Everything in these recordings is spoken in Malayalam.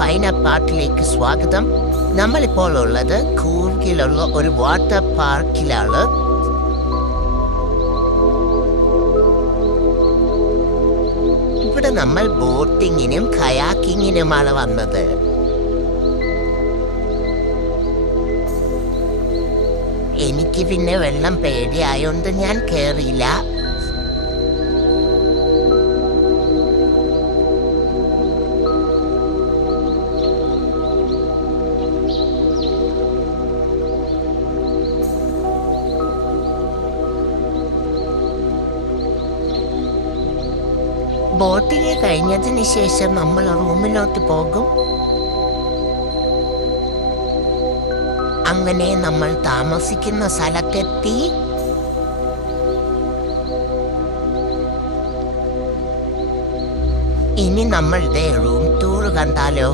ഫൈന പാർക്കിലേക്ക് സ്വാഗതം. നമ്മളിപ്പോൾ ഉള്ളത് കൂർഗിലുള്ള ഒരു വാട്ടർ പാർക്കിലാണ്. ഇവിടെ നമ്മൾ ബോട്ടിങ്ങിനും കയാക്കിങ്ങിനുമാണ് വന്നത്. എനിക്ക് പിന്നെ വെള്ളം പേടിയായോണ്ട് ഞാൻ കേറിയില്ല. ബോട്ടിങ് കഴിഞ്ഞതിന് ശേഷം നമ്മൾ റൂമിലോട്ട് പോകും. അങ്ങനെ നമ്മൾ താമസിക്കുന്ന സ്ഥലത്തെത്തി. ഇനി നമ്മളുടെ റൂം ടൂർ കണ്ടാലോ?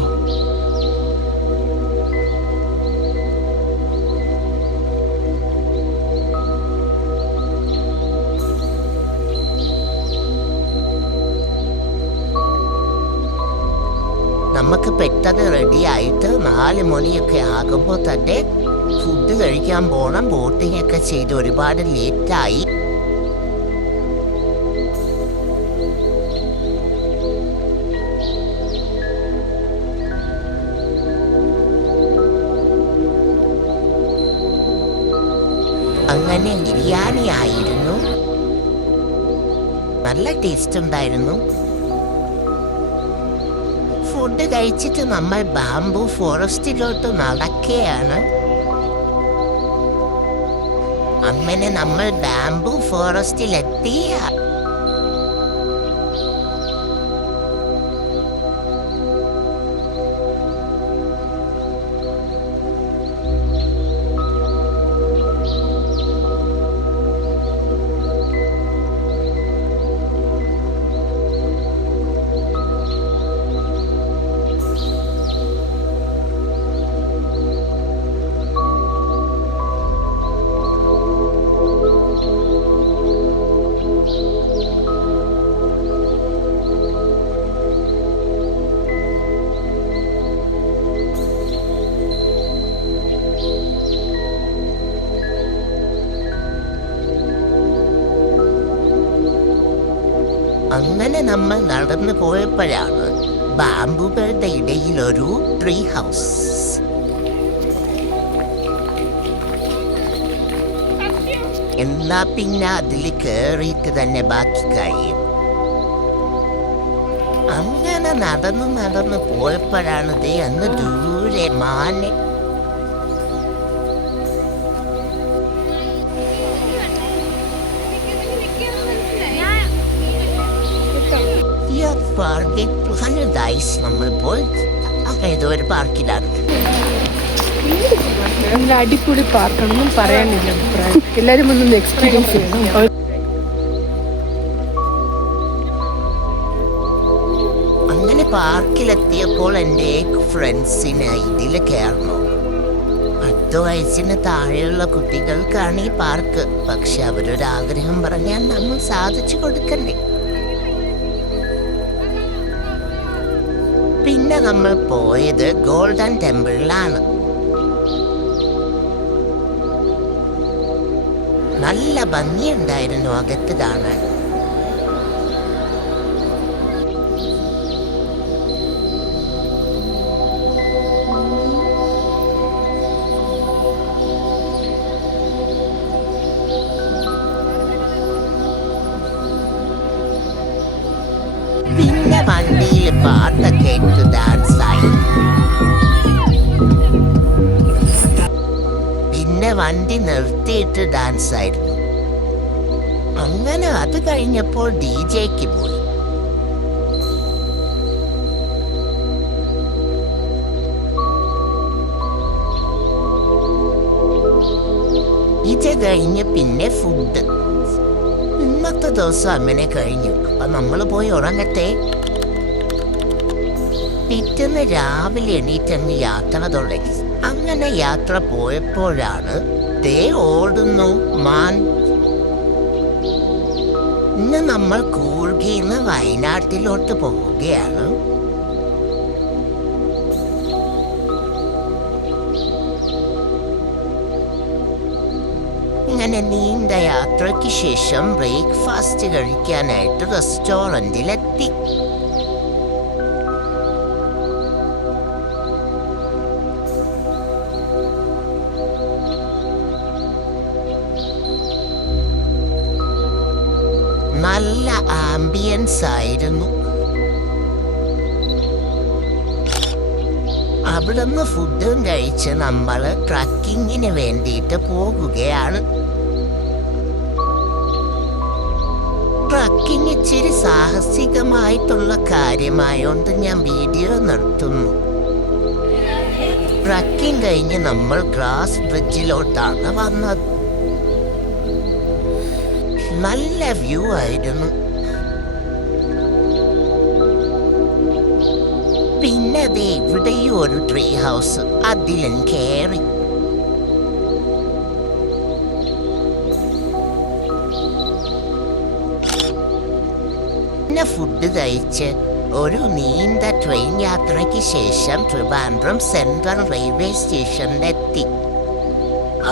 നമുക്ക് പെട്ടെന്ന് റെഡി ആയിട്ട് 4 മണിയൊക്കെ ആകുമ്പോൾ തന്നെ ഫുഡ് കഴിക്കാൻ പോകണം. ബോട്ടിംഗ് ഒക്കെ ചെയ്ത് ഒരുപാട് ലേറ്റായി. അങ്ങനെ ബിരിയാണി ആയിരുന്നു. നല്ല ടേസ്റ്റ് ഉണ്ടായിരുന്നു. ഫുഡ് കഴിച്ചിട്ട് നമ്മൾ ബാംബു ഫോറസ്റ്റിലോട്ട് നടക്കുകയാണ്. അങ്ങനെ നമ്മൾ ബാംബു ഫോറസ്റ്റിലെത്തി. അങ്ങനെ നമ്മൾ നടന്നു പോയപ്പോഴാണ് ബാംബുകളുടെ ഇടയിലൊരു ട്രീ ഹൗസ്. എന്നാ പിന്നെ അതിൽ കേറിയിട്ട് തന്നെ ബാക്കി കാര്യം. അങ്ങനെ നടന്നു പോയപ്പോഴാണ് ദേ അന്ന് ദൂരെ മാനെ. നമ്മളിപ്പോൾ ഏതോ ഒരു പാർക്കിലാണ്. നല്ല അടിപൊളി പാർക്കാണെന്നും പറയാനില്ല. എല്ലാരും ഒന്നും എക്സ്പീരിയൻസ് ചെയ്യണം. അങ്ങനെ പാർക്കിലെത്തിയപ്പോൾ എൻ്റെ ഫ്രണ്ട്സിന് ഇതിൽ കയറണം. 10 വയസ്സിന് താഴെയുള്ള കുട്ടികൾക്കാണ് ഈ പാർക്ക്. പക്ഷെ അവരൊരാഗ്രഹം പറഞ്ഞാൽ നമ്മൾ സാധിച്ചു കൊടുക്കണ്ടേ. പിന്നെ നമ്മൾ പോയത് ഗോൾഡൻ ടെമ്പിളിലാണ്. നല്ല ഭംഗിയുണ്ടായിരുന്നു അകത്ത് കാണാൻ. പിന്നെ വണ്ടിയിൽ പാട്ടൊക്കെ ഇട്ട് ഡാൻസായി. പിന്നെ വണ്ടി നിർത്തിയിട്ട് ഡാൻസായിരുന്നു. അങ്ങനെ അത് കഴിഞ്ഞപ്പോൾ DJ-ക്ക് പോയി. ഇത് കഴിഞ്ഞ് പിന്നെ ഫുഡ്. ഇന്നത്തെ ദിവസം അങ്ങനെ കഴിഞ്ഞു. അപ്പൊ നമ്മൾ പോയി ഉറങ്ങട്ടെ. പിറ്റേന്ന് രാവിലെ എണീറ്റങ്ങ് യാത്ര തുടങ്ങി. അങ്ങനെ യാത്ര പോയപ്പോഴാണ് ദേ ഓടുന്നു മാൻ. ഇന്ന് നമ്മൾ കൂർഗിന്ന് വയനാട്ടിലോട്ട് പോവുകയാണ്. അങ്ങനെ നീണ്ട യാത്രയ്ക്ക് ശേഷം ബ്രേക്ക്ഫാസ്റ്റ് കഴിക്കാനായിട്ട് റെസ്റ്റോറൻറ്റിലെത്തി. നല്ല ആംബിയൻസ് ആയിരുന്നു. അവിടുന്ന് ഫുഡും കഴിച്ച് നമ്മൾ ട്രക്കിങ്ങിന് വേണ്ടിയിട്ട് പോകുകയാണ്. ട്രക്കിംഗ് ഇച്ചിരി സാഹസികമായിട്ടുള്ള കാര്യമായോണ്ട് ഞാൻ വീഡിയോ നിർത്തുന്നു. ട്രക്കിംഗ് കഴിഞ്ഞ് നമ്മൾ ഗ്രാസ് ബ്രിഡ്ജിലോട്ടാണ് വന്നത്. നല്ല വ്യൂ ആയിരുന്നു. പിന്നെ ദേ ഇവിടെയും ഒരു ട്രീ ഹൗസ്, അതിലും കയറി. പിന്നെ ഫുഡ് കഴിച്ച് ഒരു നീണ്ട ട്രെയിൻ യാത്രയ്ക്ക് ശേഷം ട്രിവാൻഡ്രം സെൻട്രൽ റെയിൽവേ സ്റ്റേഷനിലെത്തി.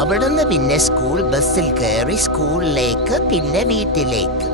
അവിടുന്ന് പിന്നെ സ്കൂൾ ബസ്സിൽ കയറി സ്കൂളിലേക്ക്, പിന്നെ വീട്ടിലേക്ക്.